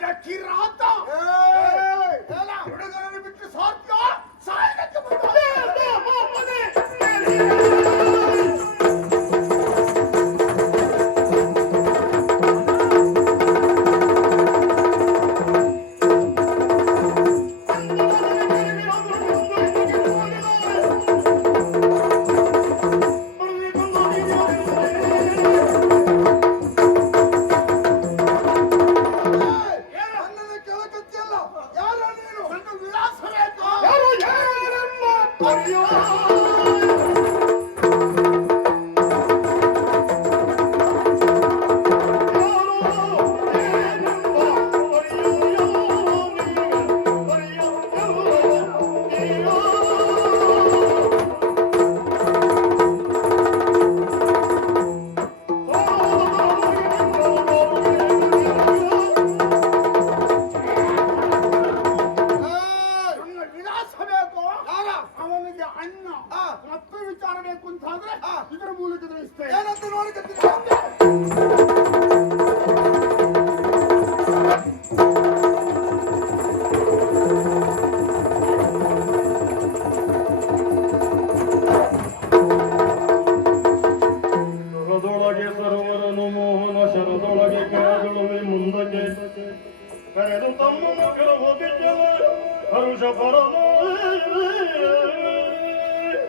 ಗಜ ಕಿರಾತ ಹುಡುಗರನ್ನು ಬಿಟ್ಟು ಸಾಧ್ಯ ಸಾಯಕ್ಕೆ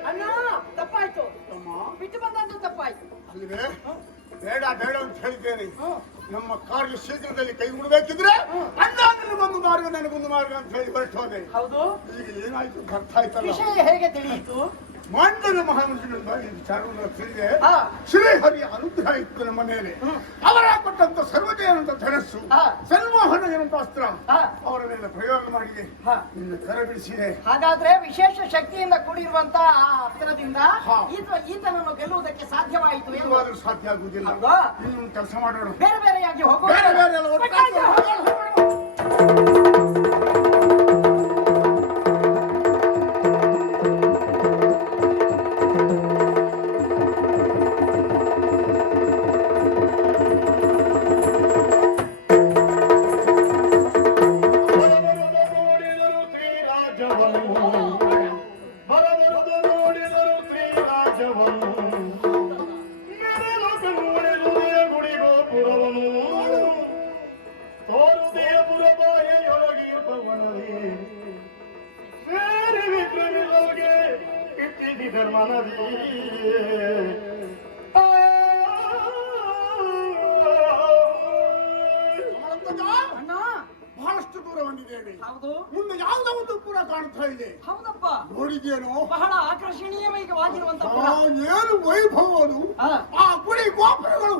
ಅಣ್ಣ ತಪ್ಪಾಯ್ತು, ಬಿಟ್ಟು ಬಂದಂತೂ ತಪ್ಪಾಯ್ತು ಅಲ್ವೇ? ಬೇಡ ಬೇಡ ಅಂತ ಹೇಳಿದ್ದೇನೆ. ನಮ್ಮ ಕಾರ್ಯ ಶೀಘ್ರದಲ್ಲಿ ಕೈ ಮುಡಬೇಕಿದ್ರೆ ಅಣ್ಣ ಒಂದು ಮಾರ್ಗ ನನಗೊಂದು ಮಾರ್ಗ ಅಂತ ಹೇಳಿ ಹೊರಟು ಹೋದೆ. ಹೌದು, ಈಗ ಏನಾಯ್ತು ಅರ್ಥ ಆಯ್ತಲ್ಲ. ವಿಷಯ ಹೇಗೆ ತಿಳಿಯಿತು? ಮಂಡನ ಮಹಾಮಂತ್ರಿ ವಿಚಾರವನ್ನು ತಿಳಿದೆ. ಶ್ರೀಹರಿಯ ಅನುಗ್ರಹ ಇತ್ತು ನಮ್ಮ ಮೇಲೆ. ಅವರ ಕೊಟ್ಟಂತ ಸರ್ವಜಯನಂತ ಧನಸ್ಸು, ಸನ್ಮೋಹನ ಏನಂತ ಅಸ್ತ್ರ ಅವರ ಮೇಲೆ ಪ್ರಯೋಗ ಮಾಡಿದೆ. ಇನ್ನು ಕರ ಬಿಡಿಸಿದೆ. ಹಾಗಾದ್ರೆ ವಿಶೇಷ ಶಕ್ತಿಯಿಂದ ಕೂಡಿರುವಂತಹ ಆ ಅಸ್ತ್ರದಿಂದ ಈತನನ್ನು ಗೆಲ್ಲುವುದಕ್ಕೆ ಸಾಧ್ಯವಾಯಿತು. ಏನಾದ್ರೂ ಸಾಧ್ಯ ಆಗುವುದಿಲ್ಲ. ಇನ್ನೊಂದು ಕೆಲಸ ಮಾಡೋಣ, ಬೇರೆ ಬೇರೆಯಾಗಿ ಹೋಗೋಣ. ಬೇರೆ ಬೇರೆ ಎಲ್ಲ ಬಹಳಷ್ಟು ದೂರ ಬಂದಿದ್ದೇವೆ. ಮುಂದೆ ಯಾವುದೋ ಒಂದು ಪುರ ಕಾಣ್ತಾ ಇದೆ. ಹೌದಪ್ಪ, ನೋಡಿದೇನೋ? ಬಹಳ ಆಕರ್ಷಣೀಯವಾಗಿರುವಂತಹ ಏನು ವೈಭವ ಅದು. ಆ ಗುಡಿ ಗೋಪುರಗಳು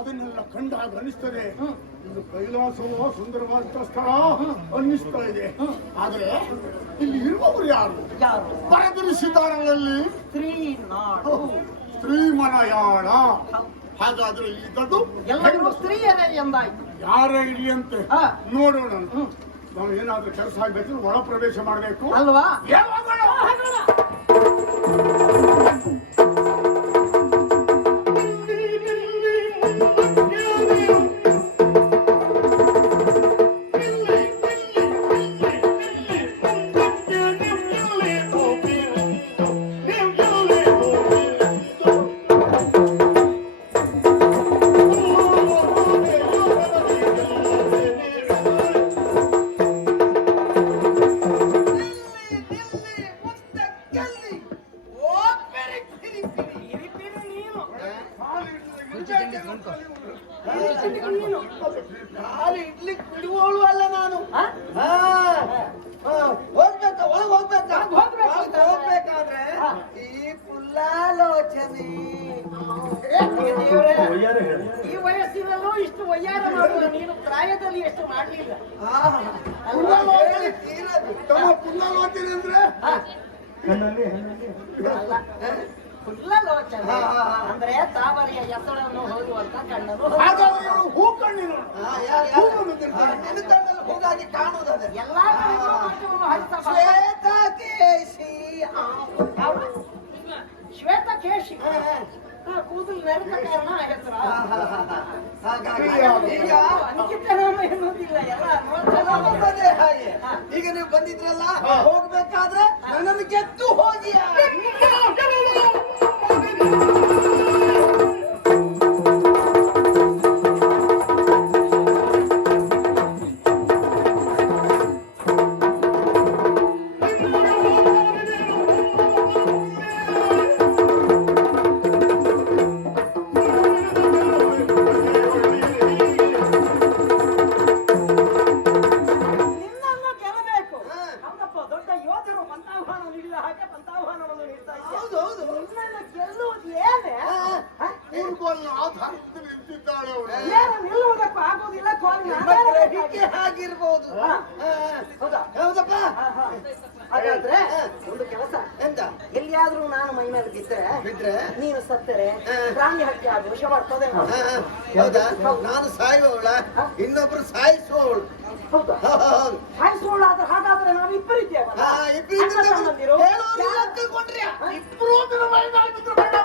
ಅದನ್ನೆಲ್ಲ ಕಂಡಾಗ ಅನಿಸ್ತದೆ ಇದು ಕೈಲಾಸವೋ ಸುಂದರವಾದ ಸ್ಥಳ ಅನ್ನಿಸ್ತಾ ಇದೆ. ಆದ್ರೆ ಇಲ್ಲಿ ಇರುವವರು ಯಾರು? ಬರೆದಿರಿಸಿದಾರಲ್ಲಿ ಶ್ರೀಮನಯಾಳ. ಹಾಗಾದ್ರೆ ಇದ್ದದ್ದು ಎಲ್ಲರೂ ಸ್ತ್ರೀಯರೇ ಎಂದಾಯ್ತು. ಯಾರೇ ಇರಲಿ ಅಂತೆ ನೋಡೋಣ. ನಾವು ಏನಾದ್ರೂ ಕೆಲಸ ಆಗ್ಬೇಕು, ಒಳ ಪ್ರವೇಶ ಮಾಡಬೇಕು ಅಲ್ವಾ? ಇಡ್ಲಿಕ್ಕೆ ಬಿಡುವವಳು ಅಲ್ಲ ನಾನು. ಹೋಗ್ಬೇಕಾದ್ರೆ ಈ ಪುಲ್ಲಾಲೋಚನೆ ಈ ವಯಸ್ಸಿನಲ್ಲೂ ಇಷ್ಟು ವಯ್ಯಾರ ಮಾಡುವ ನೀನು ಪ್ರಾಯದಲ್ಲಿ ಎಷ್ಟು ಮಾಡಲಿಲ್ಲ. ಪುಲ್ಲಾಲೋಚನೆ ಅಂದ್ರೆ ಪುಲ್ಲಲೋಚನೆ ಅಂದ್ರೆ ತಾವರೆಯ ಎಸಳನ್ನು ಹೋಗುವಂತ ಕಣ್ಣರು. ಹೂ ಕಣ್ಣಿನ ಹೋಗಾಗಿ ಕಾಣುವುದಾದ್ರೆ ಎಲ್ಲಾ ಶ್ವೇತಕೇಶಿ ಕೂದಲು ನೆರೆದ ಕಾರಣ ಹೆಸರು. ಅಂಕಿತ ನಾಮ ಎನ್ನುವುದಿಲ್ಲ, ಎಲ್ಲ ಈಗ ನೀವು ಬಂದಿದ್ರಲ್ಲ, ಹೋಗ್ಬೇಕಾದ್ರೆ ನನ್ನನ್ನು ಗೆದ್ದು ಹೋಗಿ. ಹೌದು ಹೌದು. ನಿಲ್ಲುವುದಕ್ಕೂ ಆಗೋದಿಲ್ಲ. ಹೀಗೆ ಆಗಿರ್ಬೋದು. ಹೌದಪ್ಪ. ಹಾಗಾದ್ರೆ ಒಂದು ಕೆಲಸ, ಎಂತ? ಎಲ್ಲಿಯಾದ್ರೂ ನಾನು ಮೈ ಮೇಲೆ ಬಿದ್ರೆ ನೀನು ಸತ್ತರೆ ಪ್ರಾಣಿ ಹತ್ಯೆ ಆದ ವಿಷ ಬರ್ತದೆ. ಹೌದಾ? ನಾನು ಸಾಯುವವಳ, ಇನ್ನೊಬ್ರು ಸಾಯಿಸುವವಳು. ಹೌದಾ? ಸಾಯಿಸುವಳಾದ್ರೆ ಹಾಗಾದ್ರೆ ನಾವು ಇಬ್ಬರಿದ್ದೇವಲ್ಲ.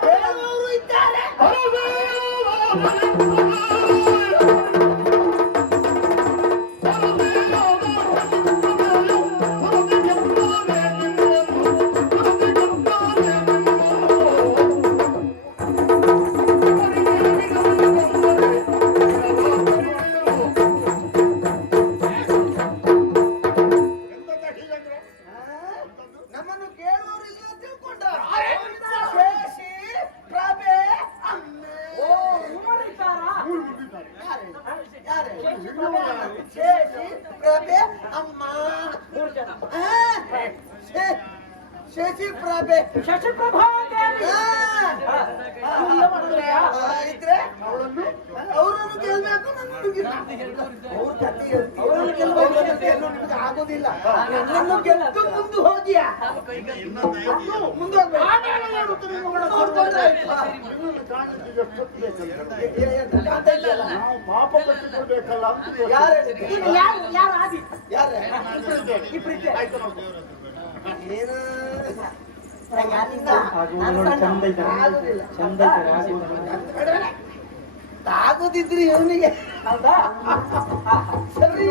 ಹೇಳುವವರು ಇದ್ದಾರೆ. ನಮ್ಮನ್ನು ಕೇಳುವವರು ಇಲ್ಲ ತಿಳ್ಕೊಂಡ. ಶೇಷಿ ಪ್ರಭೆ ಅಮ್ಮೆ. ಓ, ಉಮರಿದ್ದಾರಾ? ಯಾರೇ? ಶೇಷಿ ಪ್ರಭೆ ಅಮ್ಮ. 3 ಜನ. ಶಶಿ ಪ್ರಭೆ. ಶಶಿಪ್ರಭಾ ದೇವಿ. ಇದ್ರೆ ಅವರನ್ನು ಗೆಲ್ಬೇಕು, ನನ್ನನ್ನು ಗೆಲ್ಲಬೇಕು ಆಗೋದಿಲ್ಲ. ನನ್ನನ್ನು ಗೆದ್ದು ಮುಂದೆ ಹೋಗಿಯಾ? ಮುಂದೆ ಯಾರು ಆದಿ? ಯಾರೇ? ಇಬ್ಬರಿದ್ದೆ. ಏನು ಆಗುದಿದ್ರಿ ಇವನಿಗೆ. ಹೌದಾ? ಸರಿ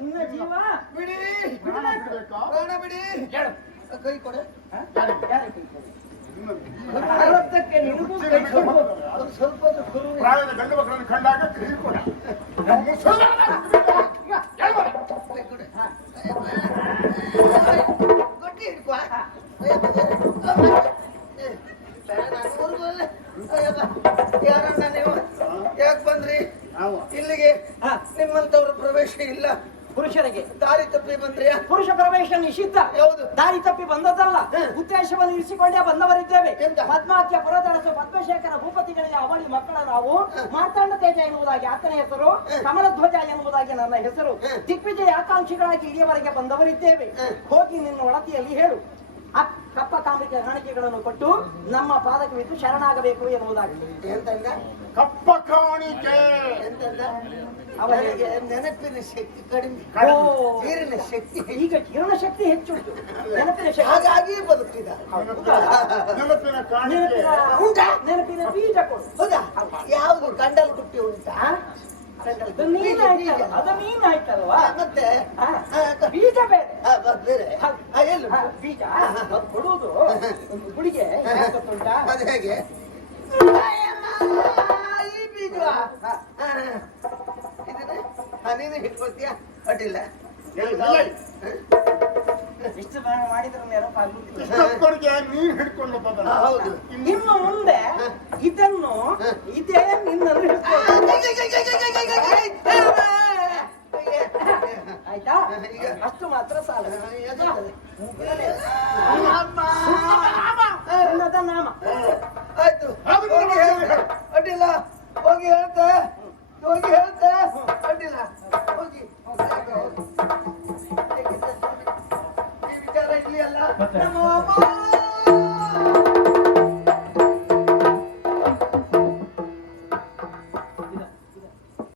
ನಿನ್ನ ಜೀವ ಬಿಡಿ, ಪ್ರಾಣ ಬಿಡಿ. ಕೈ ಕೊಡೆ. ಭಾರತಕ್ಕೆ ನಿನಗೂ ಕೈ ಕೊಡ್ಬೋದು. ಸ್ವಲ್ಪ ಪ್ರಾಯದ ಗಂಡು ಮಕ್ಕಳನ್ನು ಕಂಡಾಗ ಕೈಕೊಡ. ಗಟ್ಟಿ ಹಿಡ್ಕೊ. ಯಾರಣ್ಣ ನೀವು? ಯಾಕೆ ಬಂದ್ರಿ ಇಲ್ಲಿಗೆ? ನಿಮ್ಮಂತವ್ರ ಪ್ರವೇಶ ಇಲ್ಲ. ಪುರುಷರಿಗೆ ದಾರಿ ತಪ್ಪಿ ಬಂದ್ರಿಯಾ? ಪುರುಷ ಪ್ರವೇಶ ನಿಷಿದ್ಧ. ಹೌದು. ದಾರಿ ತಪ್ಪಿ ಬಂದದ್ದಲ್ಲ, ಉದ್ದೇಶವನ್ನು ಇರಿಸಿಕೊಂಡೇ ಬಂದವರಿದ್ದೇವೆ. ಎಂತ? ಪದ್ಮಾಖ್ಯ ಪುರದರಸು ಪದ್ಮಶೇಖರ ಭೂಪತಿಗಳಿಗೆ ಅವಳಿ ಮಕ್ಕಳ ನಾವು. ಮಾರ್ತಾಂಡ ತೇಜ ಎನ್ನುವುದಾಗಿ ಆತನ ಹೆಸರು, ಕಮಲಧ್ವಜ ಎನ್ನುವುದಾಗಿ ನನ್ನ ಹೆಸರು. ದಿಗ್ವಿಜಯ ಆಕಾಂಕ್ಷಿಗಳಾಗಿ ಇಲ್ಲಿಯವರೆಗೆ ಬಂದವರಿದ್ದೇವೆ. ಹೋಗಿ ನಿನ್ನ ಒಳತಿಯಲ್ಲಿ ಹೇಳು, ಕಪ್ಪ ಕಾಮಿಕೆ ಕಾಣಿಕೆಗಳನ್ನು ಕೊಟ್ಟು ನಮ್ಮ ಪಾದಕ್ಕೆ ಬಿದ್ದು ಶರಣಾಗಬೇಕು ಎನ್ನುವುದಾಗಿ. ಎಂತಂದ? ಕಪ್ಪ ಕಾಣಿಕೆ ಎಂತಂದ? ಅವನಿಗೆ ನೆನಪಿನ ಶಕ್ತಿ ಕಡಿಮೆ, ಓ. ನೀರಿನ ಶಕ್ತಿ ಈಗ ಜೀರ್ಣ ಶಕ್ತಿ ಹೆಚ್ಚುಂಟು, ನೆನಪಿನ ಶಕ್ತಿ. ಹಾಗಾಗಿ ಬದುಕಿದ. ನೆನಪಿನ ಕಾಣಿಕೆ ನೆನಪಿನ ಬೀಜ ಕೊಡು. ಹೌದಾ? ಯಾವುದು ಗಂಡಲ್ ಕುಟ್ಟಿ ಉಂಟಾ? ಅದು ನೀನ್ ಆಯ್ತಲ್ವಾ? ಮತ್ತೆ ಬೀಜ ಬೇರೆ. ಬೇರೆ ಎಲ್ಲಿ ಬೀಜ ಕೊಡುವುದು ಒಂದು ಗುಳಿಗೆ ಗೊತ್ತುಂಟಾ? ಅದು ಹೇಗೆ? ಈ ಬೀಜ ನೀನು ಹಿಡ್ಕೊಳ್ತೀಯ? ಅಡ್ಡಿಲ್ಲ. ಇಷ್ಟು ಮಾಡಿದ್ರೆ ನೆನಪಾಗುತ್ತಿಲ್ಲ. ಇಷ್ಟೊತ್ತವರೆಗೆ ನೀರು ಹಿಡ್ಕೊಂಡು ಬಂದ. ಹೌದು. ಇನ್ನು ಮುಂದೆ ಇದನ್ನು ಇದೇ ನಿನ್ನನ್ನು ಹಿಡ್ಕೊಂಡು ಆಯ್ತಾ? ಅಷ್ಟು ಮಾತ್ರ ಸಾಲ. ಉನ್ನತ ನಾಮ. ಆಯ್ತು, ಅಡ್ಡಿಲ್ಲ. ಹೋಗಿ ಹೇಳ್ತೆ, ಅಡ್ಡಿಲ್ಲ. ಹೋಗಿ ಈ ವಿಚಾರ ಇಲ್ಲಿ ಅಲ್ಲ.